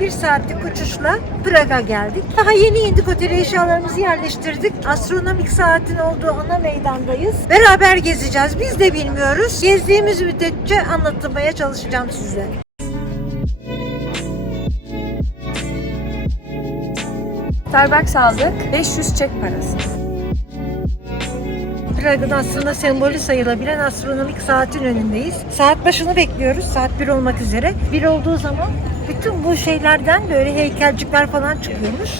bir saatlik uçuşla Praga geldik. Daha yeni indik otele eşyalarımızı yerleştirdik. Astronomik saatin olduğu ana meydandayız. Beraber gezeceğiz. Biz de bilmiyoruz. Gezdiğimiz müddetçe anlatmaya çalışacağım size. Starbucks aldık. 500 çek parası. Prag'ın aslında sembolü sayılabilen astronomik saatin önündeyiz. Saat başını bekliyoruz. Saat 1 olmak üzere. 1 olduğu zaman bütün bu şeylerden böyle heykelcikler falan çıkıyormuş.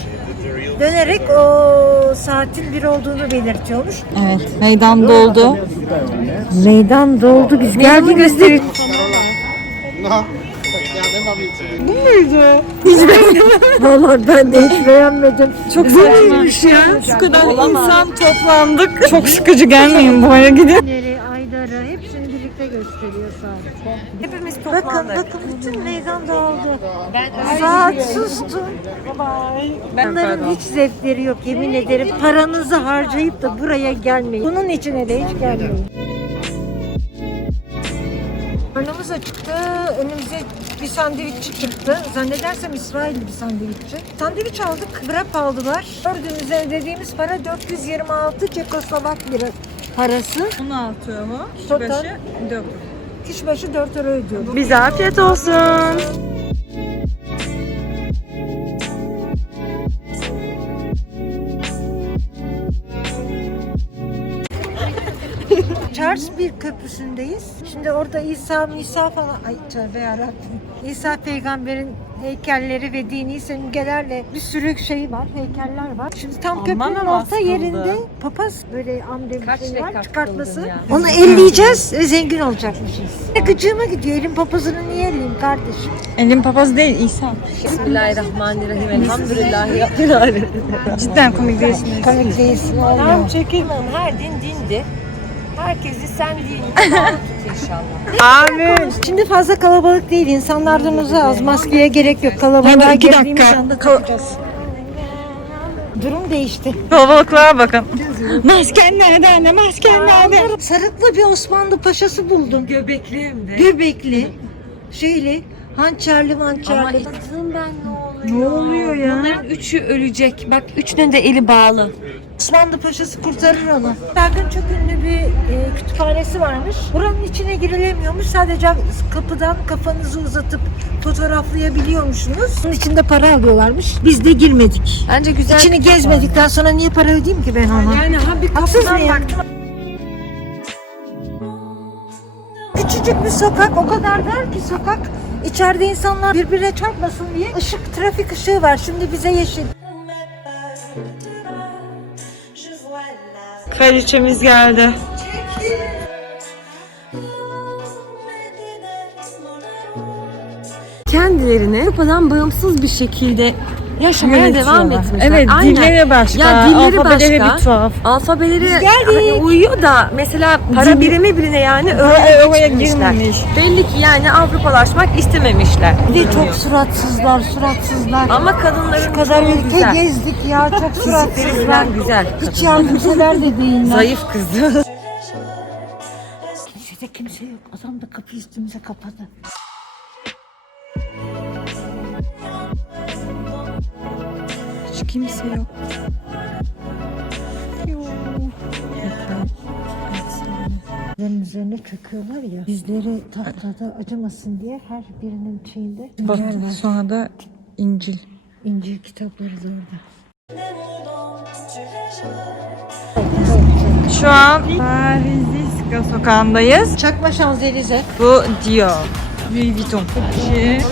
Dönerek o saatin 1 olduğunu belirtiyormuş. Evet, meydan doldu. Meydan doldu biz geldiğimizde. Vallahi ben de hiç beğenmedim. Çok saçmaymış ya. Şu kadar insan toplandık. Çok sıkıcı gelmeyin bu aya gidin. Gösteriyor saat. Hepimiz Bakın bakın bütün meydan dağıldı. Saat sustu. Bunların hiç zevkleri yok yemin ederim. Paranızı harcayıp da buraya gelmeyin. Bunun için hele hiç gelmeyin. Karnımız acıktı. Önümüze bir sandviççi çıktı. Zannedersem İsrailli bir sandviççi. Sandviç aldık. Wrap aldılar. Gördüğünüz ödediğimiz para 426 Çekoslovak lira parası. 16 mu? Total. Başı 4. Kişi başı 4 euro ödüyordu. Bize afiyet olsun. Charles bir köprüsündeyiz. Şimdi orada İsa, Misa falan, ay tövbe yarabbim. İsa peygamberin heykelleri ve dini simgelerle bir sürü şey var, heykeller var. Şimdi tam Aman köprünün orta kıldı. yerinde papaz böyle amblem Kaç şey var, çıkartması. ya? Onu elleyeceğiz ve zengin olacakmışız. Gıcığıma gidiyor, elin papazını niye elleyeyim kardeşim? Elim papaz değil İsa. Bismillahirrahmanirrahim. Elhamdülillahi. Cidden komik değilsiniz. Komik değilsin Tamam çekilmem. Her din dindi. Herkesi sen tut inşallah. Amin. Şimdi fazla kalabalık değil, insanlardan uzağız. Maskeye gerek yok. Kalabalığa Hadi iki girdiğimiz dakika. anda kapacağız. Durum değişti. Kalabalıklara bakın. Masken nerede anne? Masken nerede? Sarıklı bir Osmanlı paşası buldum. Göbekli hem de. Göbekli, şeyli, hançerli Ama mançerli. isim ben ne oluyor? Ya? Bunların üçü ölecek. Bak üçünün de eli bağlı. Osmanlı paşası kurtarır onu. Bergin çok ünlü bir e, kütüphanesi varmış. Buranın içine girilemiyormuş. Sadece kapıdan kafanızı uzatıp fotoğraflayabiliyormuşsunuz. Bunun içinde para alıyorlarmış. Biz de girmedik. Bence güzel. İçini gezmedikten sonra niye para ödeyeyim ki ben ona? Yani ha bir kapıdan baktım. Küçücük bir sokak, o kadar dar ki sokak. İçeride insanlar birbirine çarpmasın diye ışık, trafik ışığı var. Şimdi bize yeşil. Kraliçemiz geldi. kendilerini Avrupa'dan bağımsız bir şekilde yaşamaya devam etmişler. Evet, Aynen. dilleri başka, Ya dilleri alfabeleri başka. bir tuhaf. Alfabeleri hani uyuyor da mesela para Dil- birimi birine yani öyle oraya girmemiş. Belli ki yani Avrupalaşmak istememişler. Bir de çok suratsızlar, suratsızlar. Ama kadınların Şu kadar ülke güzel. gezdik ya, çok suratsızlar. Güzel. Hiç yardımsever de değiller. Zayıf kızı. Kimsede kimse yok. Adam da kapıyı üstümüze kapadı. Kimse yok. Dizlerin üzerine çöküyorlar ya. Dizleri tahtada acımasın diye her birinin şeyinde Bak yer var. sonra da İncil. İncil kitapları da orada. Şu an Paris sokağındayız. Çakma Şanzelize. Bu Dior. Louis Vuitton, Potier,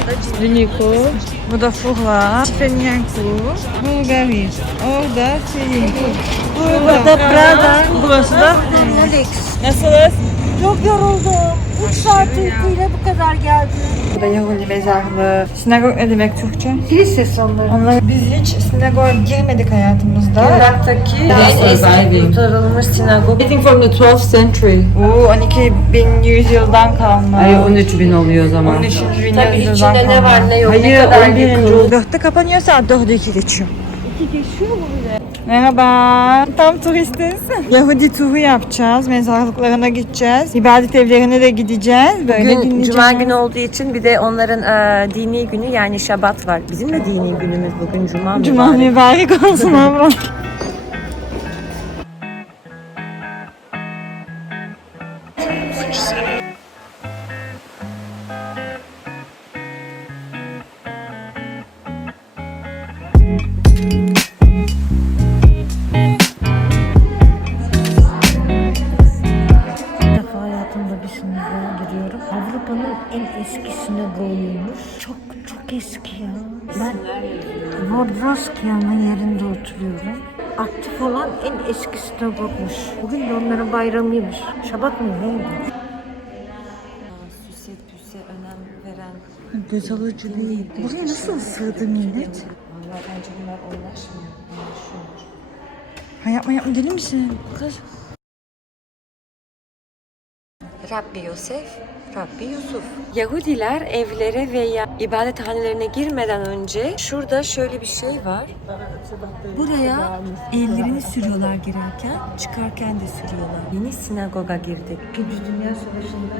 Lunico, Modafura, Tiffany Court, Bulgari, orada şey, Prada, burası Rolex. Nasılız? Çok yoruldum. 3 saat uykuyla bu kadar geldim. Bu da Yahudi mezarlığı. Sinagog ne demek Türkçe? Kilisesi onların. Onlar biz hiç sinagoga girmedik hayatımızda. Irak'taki En eski kurtarılmış sinagog. Dating from the 12th century. Oo 12 bin yüzyıldan kalma. Ay 13 bin oluyor o zaman. 13. bin Tabii yüzyıldan içinde ne var ne yok ne Hayır, kadar 11. yıkıldı. Dörtte kapanıyor saat dörde iki geçiyor. İki geçiyor mu bile? Merhaba. Tam turistiz. Yahudi turu yapacağız. Mezarlıklarına gideceğiz. İbadet evlerine de gideceğiz. Böyle Bugün dinleyeceğiz. Cuma günü olduğu için bir de onların e, dini günü yani Şabat var. Bizim de dini günümüz bugün Cuma Cuma mübarek. mübarek olsun abla. Ya. Ben Vodroskia'nın yerinde oturuyorum. Aktif olan en eski sinagogmuş. Bugün de onların bayramıymış. Şabat mı neydi? Süse püse önem veren Göz alıcı değil. Buraya nasıl sığdı millet? Vallahi bence bunlar oynaşmıyor. Oynaşıyor. Ha yapma yapma deli misin? Kız. Rabbi Yosef, Rabbi Yusuf. Yahudiler evlere veya ibadethanelerine girmeden önce şurada şöyle bir şey var. Buraya ellerini sürüyorlar girerken, çıkarken de sürüyorlar. Yeni sinagoga girdik. İkinci Dünya Savaşı'nda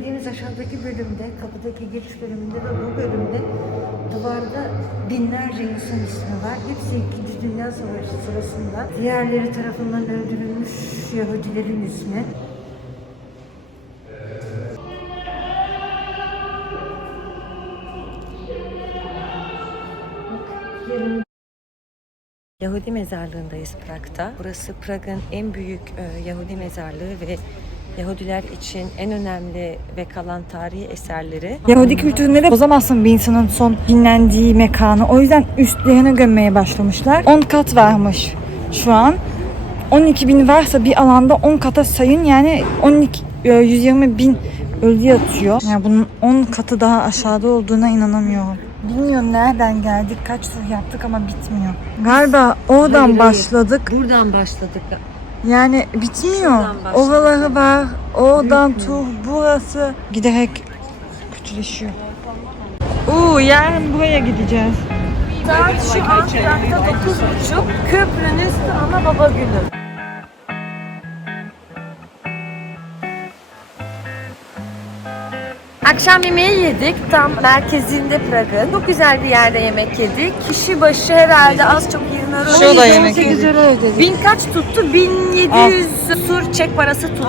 Bildiğiniz aşağıdaki bölümde, kapıdaki giriş bölümünde ve bu bölümde duvarda binlerce insan ismi var. Hepsi İkinci Dünya Savaşı sırasında diğerleri tarafından öldürülmüş Yahudilerin ismi. Yahudi mezarlığındayız Prag'da. Burası Prag'ın en büyük e, Yahudi mezarlığı ve Yahudiler için en önemli ve kalan tarihi eserleri. Yahudi kültüründe de bozamazsın bir insanın son dinlendiği mekanı. O yüzden üstlerine gömmeye başlamışlar. 10 kat varmış şu an. 12 bin varsa bir alanda 10 kata sayın yani 12 e, 120 bin ölü yatıyor. Yani bunun 10 katı daha aşağıda olduğuna inanamıyorum. Bilmiyorum nereden geldik, kaç tur yaptık ama bitmiyor. Galiba oradan Hayır, hayır. başladık. Buradan başladık. Yani bitmiyor. Oraları var. Oradan tur burası giderek kötüleşiyor. Oo yarın buraya gideceğiz. Saat şu an Prag'da 9.30. Köprünün üstü ana baba günü. Akşam yemeği yedik. Tam merkezinde Prag'ın. Çok güzel bir yerde yemek yedik. Kişi başı herhalde az çok 20 euro. Şurada yemek 18 yedik. euro ödedik. Bin kaç tuttu? 1700 sur çek parası tuttu.